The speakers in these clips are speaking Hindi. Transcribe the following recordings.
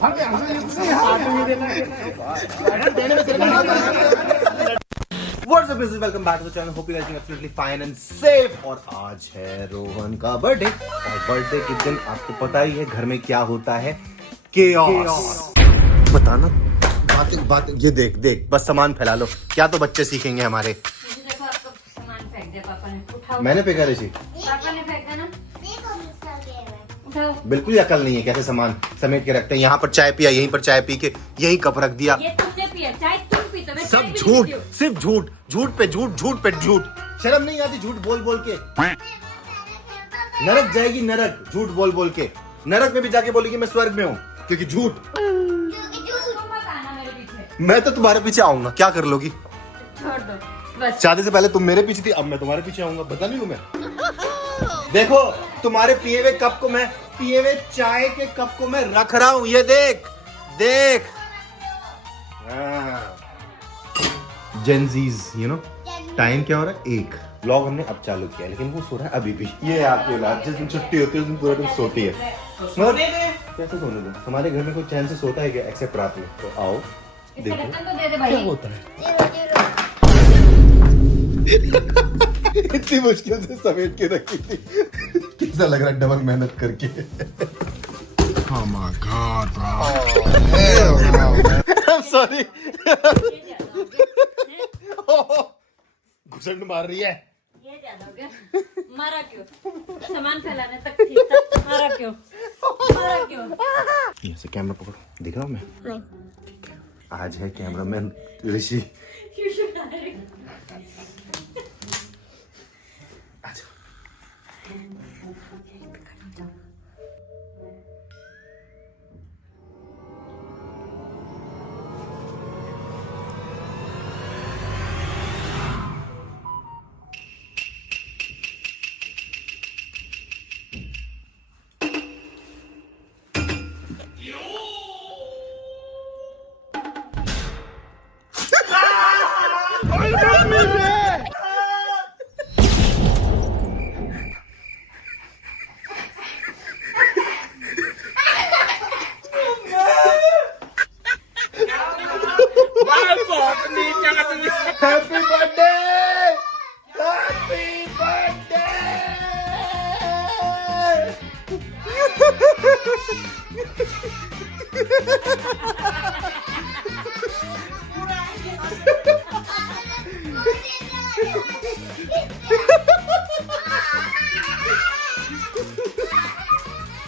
What's up, guys? Welcome back to the channel. Hope you guys are absolutely fine and safe. और आज है रोहन का बर्थडे और बर्थडे के दिन आपको पता ही है घर में क्या होता है, केओस। बताना बातें ये देख बस सामान फैला लो, क्या तो बच्चे सीखेंगे हमारे। देखो आपका सामान फेंक दिया पापा ने, उठाओ। मैंने फेंका ऋषि? पापा ने फेंका ना, उठाओ। बिल्कुल ही अकल नहीं है, कैसे सामान समेट के रखते हैं। यहाँ पर चाय पिया, यहीं पर चाय पी के यही कप रख दिया। ये तुमने पिया चाय, तुम पीते, मैं चाय सब भी नहीं झूठ, पीती हूँ। सिर्फ झूठ, झूठ पे झूठ। शर्म नहीं आती झूठ बोल बोल के? नरक जाएगी, नरक झूठ बोल बोल के। नरक में भी जाके बोलेगी मैं स्वर्ग में हूँ, क्योंकि झूठ। तुम मत आना मेरे पीछे। मैं तो तुम्हारे पीछे आऊंगा, क्या कर लोगी? छोड़ दो बस। शादी से पहले तुम मेरे पीछे थी, अब मैं तुम्हारे पीछे आऊंगा, बता नहीं लूं मैं। देखो तुम्हारे पिए हुए कप को, मैं पिए हुए चाय के कप को मैं रख रहा हूं, ये देख। जेनजीज, यू नो टाइम क्या हो रहा है? 1 व्लॉग हमने अब चालू किया, लेकिन वो सो रहा है अभी भी। ये आपकी औलाद जिस दिन छुट्टी होती है उस दिन पूरा दिन सोती है। कैसे सोने दो? हमारे घर में कोई चैन से सोता है क्या, एक्सेप्ट रात में? तो आओ इसका देखो ढक्कन तो दे दे भाई। क्या होता है। इतनी मुश्किल से समेट के रखी थी, कैसा लग रहा है डबल मेहनत करके। Oh my God, bro. Sorry, घुसंड मार रही है। ये ज्यादा हो गया। मारा क्यों? सामान फैलाने तक ठीक था, मारा क्यों? यहाँ से कैमरा पकड़ो, दिख रहा हूँ मैं? नहीं। आज है कैमरामैन ऋषि। आजा। Happy birthday, happy birthday.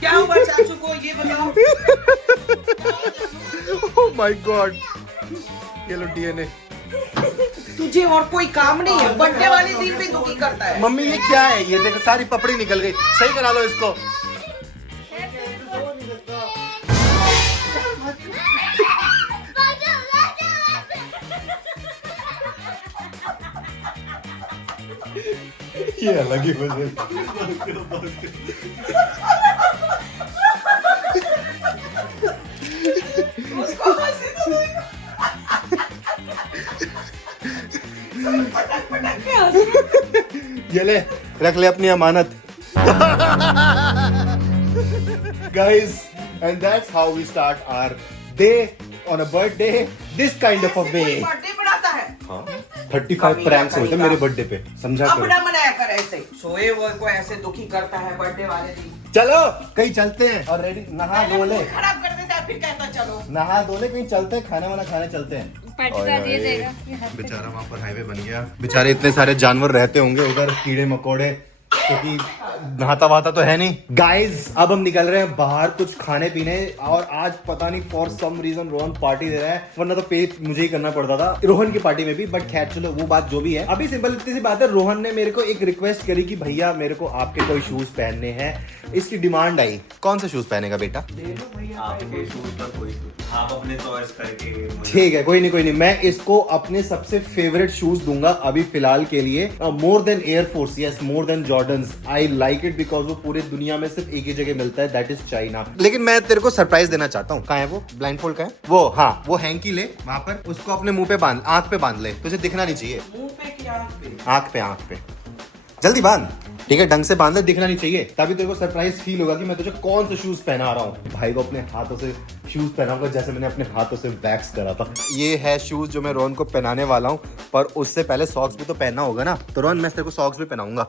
क्या हुआ चाचू को, ये बताओ। ओह माय गॉड, ये लो डीएनए। तुझे और कोई काम नहीं है, बर्थडे वाले दिन भी दुखी करता है। मम्मी ये क्या है? ये देखो सारी पपड़ी निकल गई, सही करा लो इसको। ये अलग ही वजह। ये ले, रख ले अपनी अमानत। Guys, and that's how we start our day on a birthday, this kind of a way. Birthday बनाता है। हाँ, 35 प्रैंक्स होते हैं मेरे बर्थडे पे, समझा अब करो। ना मनाया कर ऐसे, सोए हुए को ऐसे दुखी करता है बर्थडे वाले दिन। चलो कहीं चलते हैं, और रेडी नहा धो ले, खराब कर देता है, फिर कहता चलो। नहा धो ले, कहीं चलते हैं, खाना वाना खाने चलते हैं। पार्टी का ये देगा ये हाथ पे। बेचारा वहाँ पर हाईवे बन गया, बेचारे इतने सारे जानवर रहते होंगे उधर, कीड़े मकोड़े, क्योंकि नहाता वहाता तो है नहीं। गाइज अब हम निकल रहे हैं बाहर कुछ खाने पीने, और आज पता नहीं for some reason Rohan party दे रहा है, वरना तो पे मुझे ही करना पड़ता था रोहन की पार्टी में भी। बट खैर चलो वो बात जो भी है। अभी सिंपल इतनी सी बात है, रोहन ने मेरे को एक रिक्वेस्ट करी कि भैया मेरे को आपके कोई शूज पहनने हैं, इसकी डिमांड आई। कौन से शूज पहनेगा बेटा? आपके शूज पर कोई आप अपने चॉइस करके ठीक है, कोई नहीं, मैं इसको अपने सबसे फेवरेट शूज दूंगा अभी फिलहाल के लिए। More than air force, yes, more than Jordans. I like it because वो पूरे दुनिया में सिर्फ एक ही जगह मिलता है, दैट इज चाइना। लेकिन मैं तेरे को सरप्राइज देना चाहता हूँ। कहाँ है वो ब्लाइंड फोल्ड? का है वो? हाँ, वो हैंकी ले वहां पर, उसको अपने मुंह पे बांध, आंख पे बांध ले, तुझे दिखना नहीं चाहिए। मुंह पे की आंख पे? आंख पे, आंख पे, जल्दी बांध। ठीक है, ढंग से बांध ले, दिखना नहीं चाहिए, तभी तेरे को सरप्राइज फील होगा कि मैं तुझे कौन से शूज पहना रहा हूँ। भाई को अपने हाथों से शूज पहनाऊंगा जैसे मैंने अपने हाथों से वैक्स करा था। ये है शूज जो मैं रोहन को पहनाने वाला हूँ, पर उससे पहले सॉक्स भी तो पहनना होगा ना। तो रोहन मैं तेरे को सॉक्स भी पहनाऊंगा।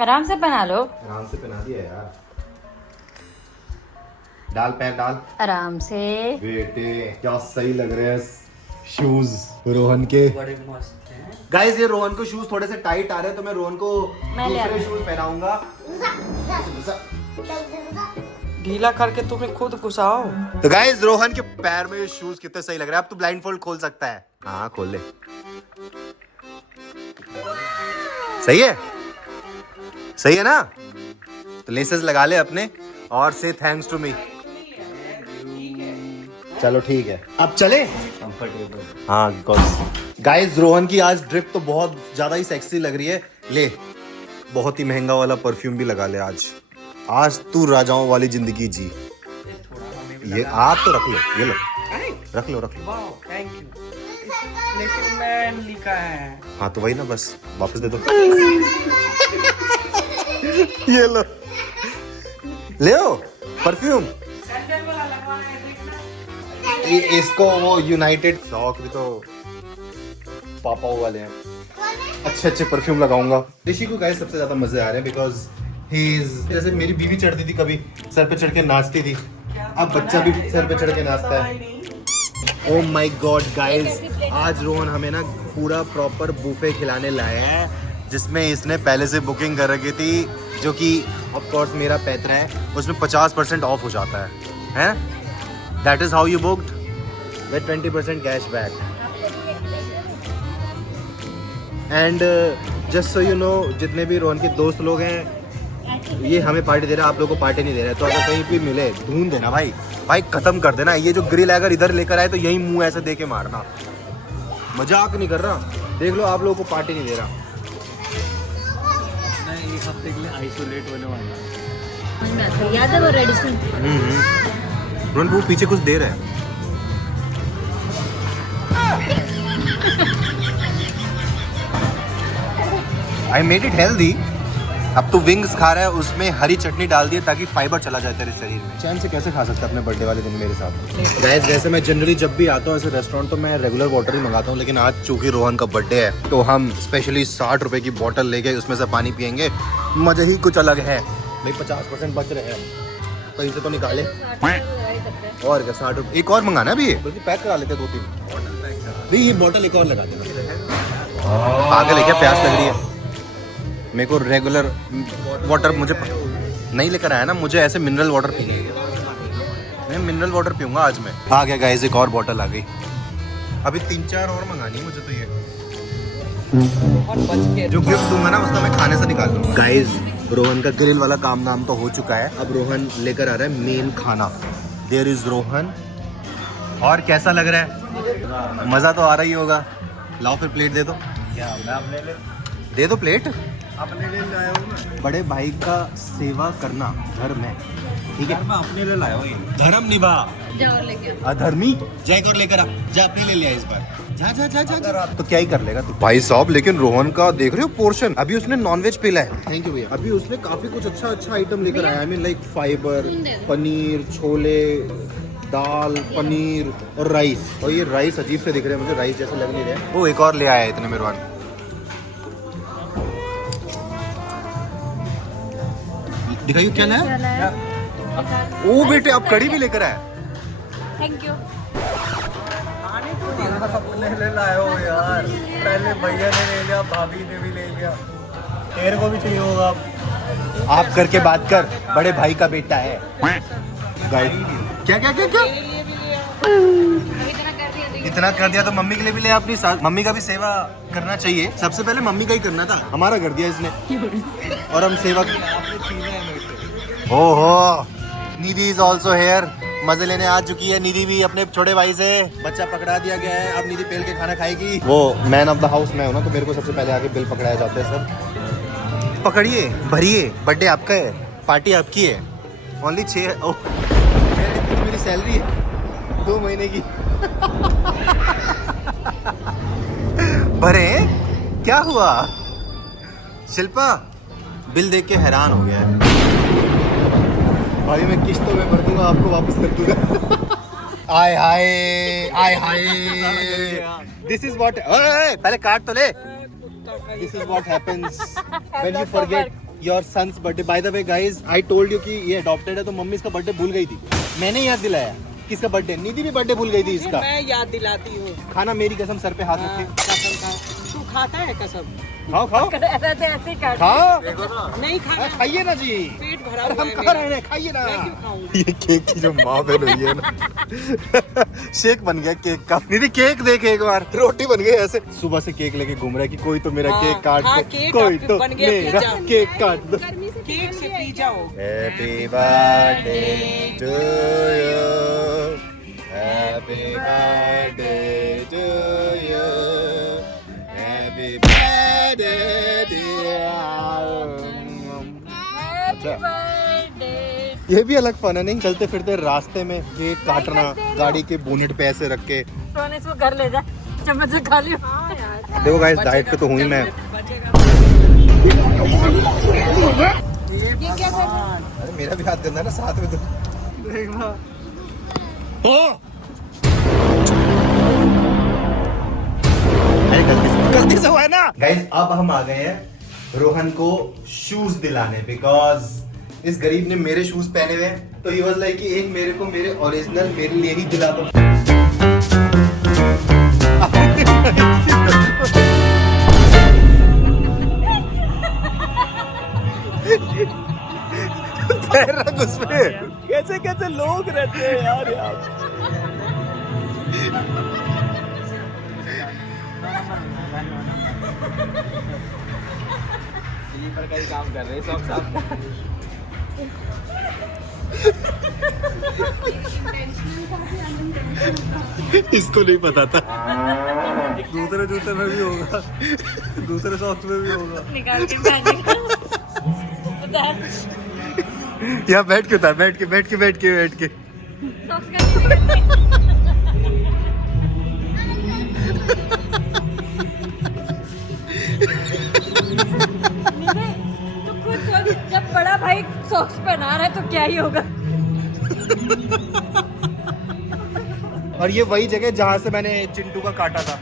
आराम से बना लो। आराम से पहना दिया यार। डाल पैर डाल। आराम से। बेटे क्या सही लग रहे हैं शूज रोहन के। बड़े मस्त हैं। गाइस ये रोहन को शूज थोड़े से टाइट आ रहे हैं, तो मैं रोहन को मैं ले दूसरे आऊंगी। शूज पहनाऊंगा। ढीला करके तुम्हें खुद घुसाओ। तो गाइस रोहन के पैर में ये शूज कितने सही लग रहे हैं। अब तू ब्लाइंड फोल्ड खोल सकता है। हाँ खोल ले। सही है, सही है ना। तो लेसेस लगा ले अपने और से थैंक्स टू मी। चलो ठीक है, अब चले। कंफर्टेबल। हाँ गाइस रोहन की आज ड्रिप तो बहुत ज्यादा ही सेक्सी लग रही है। ले बहुत ही महंगा वाला परफ्यूम भी लगा ले आज। आज तू राजाओं वाली जिंदगी जी। ये आप तो रख लो, ये लो रख लो रख लो। वाह थैंक यू। लेकिन मैं लिखा है। हाँ तो वही ना, बस वापस दे दो। ये लो ले परफ्यूम। सैंडल वाला लगवाना है देखना। इसको वो यूनाइटेड शॉक भी तो पापा वाले हैं। अच्छे अच्छे परफ्यूम लगाऊंगा। ऋषि को गाइस सबसे ज्यादा मजे आ रहे हैं बिकॉज ही इज, जैसे मेरी बीवी चढ़ती थी कभी सर पे चढ़ के नाचती थी, अब बच्चा भी सर पे चढ़ के नाचता है। ओ माय गॉड गाइस, आज रोहन हमें ना पूरा प्रॉपर बुफे खिलाने लाया है, जिसमें इसने पहले से बुकिंग कर रखी थी, जो कि ऑफ कोर्स मेरा पैतरा है, उसमें 50% ऑफ हो जाता है? That is how you booked with 20% cashback. And just so you know, जितने भी रोहन के दोस्त लोग हैं, ये हमें पार्टी दे रहा है, आप लोगों को पार्टी नहीं दे रहा है। तो अगर कहीं भी मिले ढूंढ देना भाई, भाई खत्म कर देना। ये जो ग्रिल अगर इधर लेकर आए तो यही मुंह ऐसे दे के मारना। मजाक नहीं कर रहा, देख लो आप लोगों को पार्टी नहीं दे रहा। नहीं, एक हफ्ते के लिए आइसोलेट होने वाला है। याद है वो रेडिसन। रोहन वो पीछे कुछ दे रहे हैं। I made it healthy. अब तू विंग्स खा रहा है, उसमें हरी चटनी डाल दी है ताकि फाइबर चला जाए तेरे शरीर में। चैन से कैसे खा सकता है अपने बर्थडे वाले दिन मेरे साथ। गाइस वैसे मैं जनरली जब भी आता हूँ ऐसे रेस्टोरेंट तो मैं रेगुलर वाटर ही मंगाता हूँ, लेकिन आज चूंकि रोहन का बर्थडे है तो हम स्पेशली 60 रुपए की बोतल लेके उसमें से पानी पियेंगे। मजा ही कुछ अलग है भाई। 50% बच रहे हैं, कहीं से तो निकाले। और क्या 60 रुपये एक और मंगाना भी है, बल्कि पैक करा लेते 2-3 नहीं, ये बोतल एक और लगा देना। पागल है क्या, प्यास लग रही है मेरे को। रेगुलर वाटर मुझे नहीं लेकर आया ना, मुझे ऐसे मिनरल वाटर पीने है। मैं मिनरल वाटर पीऊंगा आज मैं। आ गया गाइस, एक और बोतल आ गई। अभी 3-4 और मंगानी है मुझे। तो ये जो गिफ्ट दूंगा ना उसका मैं खाने से निकाल लूंगा। गाइस रोहन का ग्रिल वाला काम नाम तो हो चुका है, अब रोहन लेकर आ रहा है मेन खाना। There is Rohan. और कैसा लग रहा है? मजा तो आ रहा ही होगा। लाओ फिर प्लेट दे दो। क्या मैं अपने लिए दे दो प्लेट। अपने लिए लाया हूँ मैं। बड़े भाई का सेवा करना धर्म है, ठीक है? यार मैं अपने लिए लाया हूँ ये। धर्म निभा, जाओ लेके। अधर्मी जय कर लेकर आ। जा अपने ले लिया इस बार। जा जा जा जा। तो क्या ही कर लेगा तू भाई साहब। लेकिन रोहन का देख रहे हो पोर्शन, अभी उसने नॉनवेज पेला है। थैंक यू भैया। अभी उसने काफी कुछ अच्छा अच्छा आइटम लेकर आया। I mean like fibre, paneer, chole, दाल, पनीर और राइस। और ये राइस अजीब से दिख रहे हैं मुझे, राइस जैसे लग नहीं रहे। वो एक और ले आया है इतने में रोहन। दिखाइए क्या लाया। ओ बेटे अब कड़ी भी लेकर आया। Thank you. अपने लिए लाया हो यार। पहले भैया ने ले लिया, भाभी ने भी ले लिया, तेरे को भी चाहिए होगा। आप करके बात कर, बड़े भाई का बेटा है। गाइस क्या क्या क्या क्या इतना कर दिया तो मम्मी के लिए भी ले अपनी साथ। मम्मी का भी सेवा करना चाहिए। सबसे पहले मम्मी का ही करना था, हमारा कर दिया इसने। और हम सेवा। ओहो निधि इज ऑल्सो हेयर। मजे लेने आ चुकी है निधि भी अपने छोटे भाई से। बच्चा पकड़ा दिया गया है, अब निधि पेल के खाना खाएगी। वो मैन ऑफ द हाउस मैं हूँ ना, तो मेरे को सबसे पहले आगे बिल पकड़ाया जाता है। सब पकड़िए, भरिए, बर्थडे आपका है, पार्टी आपकी है। ओनली 6 मेरी सैलरी है। 2 महीने की भरे क्या हुआ शिल्पा बिल देख के हैरान हो गया है भाई मैं किस्तों में भर दूंगा आपको वापस कर दूंगा आय हाय आय हाय दिस इज व्हाट पहले काट तो ले this is what happens when you forget your son's birthday by the way guys I told you कि ये अडॉप्टेड है तो मम्मी इसका बर्थडे भूल गई थी मैंने याद दिलाया किसका बर्थडे निधि भी बर्थडे भूल गई थी इसका मैं याद दिलाती हूँ खाना मेरी कसम सर पे हाथ रखे कसम खा तू खाता है कसम खाओ खाओ ऐसे काट खाओ नहीं खाना खाइए ना जी पेट भरा अरे हुआ हम है खा मेरा। रहे हैं खाइए ना मैं क्यों खाऊं? ये केक की जो माँ बहन हुई है ना शेक बन गया केक का निधि केक देख एक बार रोटी बन गई ऐसे सुबह से केक लेके घूम रहा है कि कोई तो मेरा हाँ, केक काट हाँ, दे केक कोई आप तो बन गया मेरा पिज्जा। केक काट दो केक से पी जाओ happy birthday to you happy birthday to you happy birthday ये भी अलग फन है नहीं चलते फिरते रास्ते में केक काटना गाड़ी के बोनेट पे ऐसे रख के सोने इसको घर ले जा चम्मच से खा लियो देखो गाइस डाइट पे तो हुई मैं अरे मेरा भी हाथ गंदा है ना साथ में तो अरे गलती से हुआ है ना गाइस अब हम आ गए हैं रोहन को शूज दिलाने बिकॉज इस गरीब ने मेरे शूज पहने हुए हैं तो ही वाज लाइक कि एक मेरे को मेरे ओरिजिनल मेरे लिए ही दिला दो पैर रख उसमें कैसे कैसे लोग रहते हैं यार स्लीपर का ही काम कर रहे सब साथ इसको नहीं पता था दूसरे जूते में भी होगा दूसरे सॉक्स में भी होगा निकाल के पहनेगा यहाँ बैठ के था बैठ के सॉक्स का नहीं निकालते। निधि, तू खुद सोच जब बड़ा भाई सॉक्स पहना रहा है तो क्या ही होगा और ये वही जगह जहाँ से मैंने चिंटू का काटा था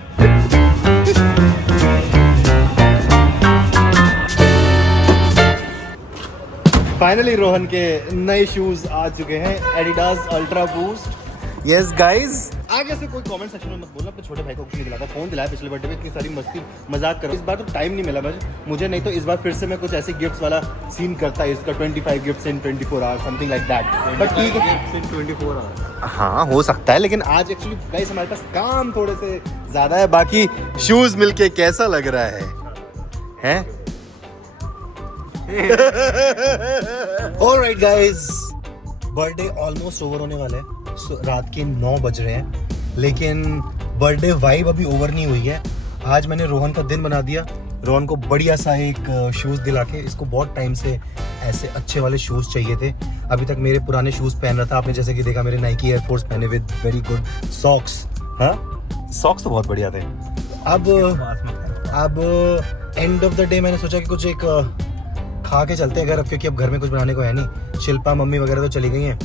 फाइनली रोहन के नए शूज आ चुके हैं Adidas ultra boost yes guys आगे से कोई कमेंट सेक्शन में मत बोलना अपने छोटे भाई को कुछ नहीं दिलाता फोन दिलाया पिछले बर्थडे में इतनी सारी मस्ती मजाक करो इस बार तो टाइम नहीं मिला मुझे नहीं तो इस बार फिर से मैं कुछ ऐसे गिफ्ट्स वाला सीन करता है इसका 25 gifts in 24 hours something like that but ठीक है 24 आवर्स हाँ हो सकता है लेकिन आज एक्चुअली गाइस हमारे पास काम थोड़े से ज्यादा है बाकी शूज मिलके कैसा लग रहा है alright guys birthday almost over होने वाला है रात के 9 बज रहे हैं लेकिन बर्थडे वाइब अभी ओवर नहीं हुई है आज मैंने रोहन का दिन बना दिया रोहन को बढ़िया सा एक शूज दिला के इसको बहुत टाइम से ऐसे अच्छे वाले शूज चाहिए थे अभी तक मेरे पुराने शूज पहन रहा था आपने जैसे कि देखा मेरे नाइकी एयरफोर्स पहने विद वेरी गुड सॉक्स हाँ सॉक्स तो बहुत बढ़िया थे अब एंड ऑफ द डे मैंने सोचा कि कुछ एक खा के चलते हैं घर अब क्योंकि अब घर में कुछ बनाने को है नहीं शिल्पा मम्मी वगैरह तो चली गई हैं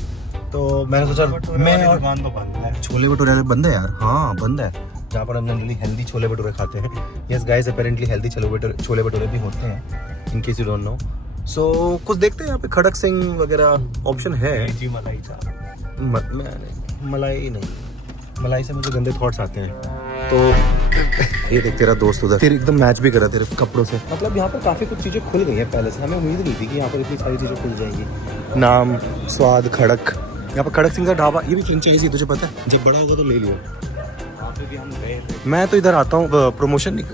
तो मैंने सोचा मैं और दुकान तो बंद है छोले भटूरे बंद है यार हाँ बंद है जहाँ पर हम जनरली हेल्दी छोले भटूरे खाते हैं yes guys apparently healthy chole bhature भी होते हैं in case you don't know so कुछ देखते हैं यहाँ पे खड़क सिंह वगैरह ऑप्शन है जी मलाई चाह मलाई नहीं मलाई से मुझे गंदे थॉट्स आते हैं तो ये देख तेरा दोस्त उधर फिर एकदम मैच भी करा तेरे कपड़ों से मतलब यहाँ पर काफ़ी कुछ चीज़ें खुल गई हैं पहले से हमें उम्मीद नहीं थी कि यहाँ पर इतनी सारी चीज़ें खुल जाएंगी नाम स्वाद खड़क यहाँ पर खड़क सिंह का ढाबा ये भी फ्रेंचाइजी तुझे पता है जब बड़ा होगा तो ले लियो वहाँ पे भी हम गए थे मैं तो इधर आता हूँ प्रमोशन नहीं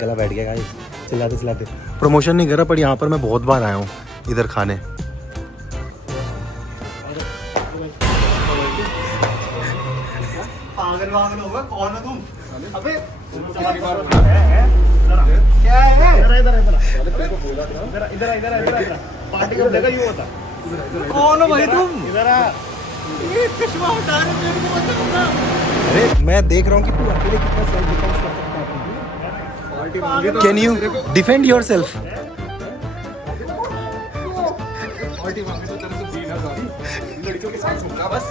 गला बैठ गया गाइस चिल्लाते प्रमोशन नहीं करा पर यहाँ पर मैं बहुत बार आया हूँ इधर खाने पागल होगा कौन हो तुम अबे क्या है इधर पार्टी का जगह यूं होता कौन हो भाई तुम इधर आ ये कश्मा उठा रहे मेरे को बचाओ। अरे मैं देख रहा हूँ कि तू अकेले कितना सेल्फ डिफेंस कर सकता है। Can you defend your self? लड़कियों के साथ घूमना बस।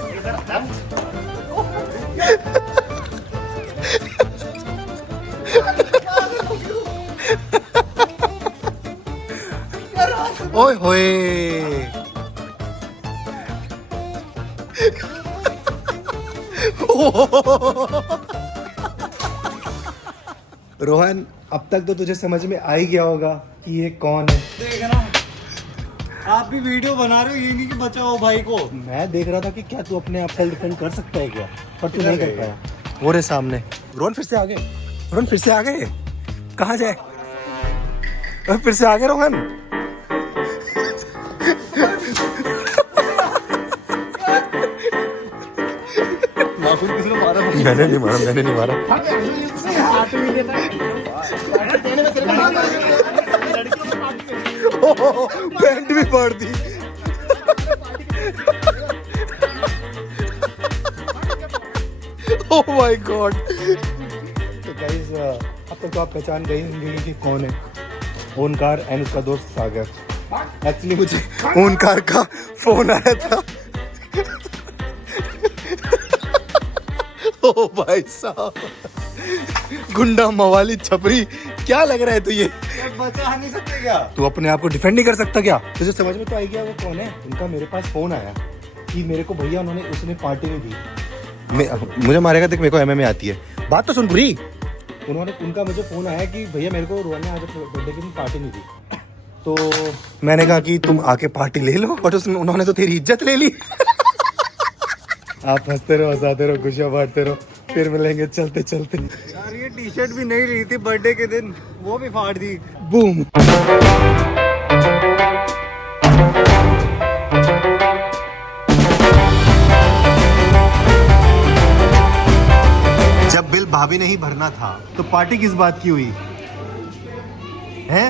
ओए होए रोहन, अब तक तो तुझे समझ में आ ही गया होगा कि ये कौन है। देखना, आप भी वीडियो बना रहे हो, ये नहीं कि बचाओ भाई को। मैं देख रहा था कि क्या तू अपने आप सेल्फ डिफेंड कर सकता है क्या, पर तू नहीं कर पाया। वो रे सामने। रोहन फिर से आ गए, रोहन फिर से आ गए। कहाँ जाए? फिर से आ गए रोहन। किसने मारा? मैंने नहीं मारा, मैंने नहीं मारा। पैंट भी फाड़ दी। Oh my God. तो गाइस अब तक तो आप पहचान गए होंगे कि कौन है। ओनकार एंड उसका दोस्त सागर। एक्चुअली मुझे ओनकार का फोन आया था। ओ भाई साहब, गुंडा मवाली छपरी, क्या लग रहा है तू ये? बचा नहीं सकते क्या? तू अपने आप को डिफेंड नहीं कर सकता क्या? तुझे समझ में तो आई गया वो कौन है? उनका मेरे पास फोन आया कि मेरे को भैया उसने पार्टी नहीं दी। मुझे मारेगा, देख मेरे को एमएमए आती है। बात तो सुन पूरी। उनका मुझे फोन आया कि भैया मेरे को रोहन ने आज बर्थडे की पार्टी नहीं दी। तो मैंने कहा कि तुम आके पार्टी ले लो, बट उन्होंने तो तेरी इज्जत ले ली। आप हंसते रहो, हंसाते रहो, खुशियां बांटते रहो, फिर मिलेंगे चलते चलते। यार ये टी शर्ट भी नहीं ली थी बर्थडे के दिन, वो भी फाड़ दी। बूम। जब बिल भाभी ने ही भरना था तो पार्टी किस बात की हुई है?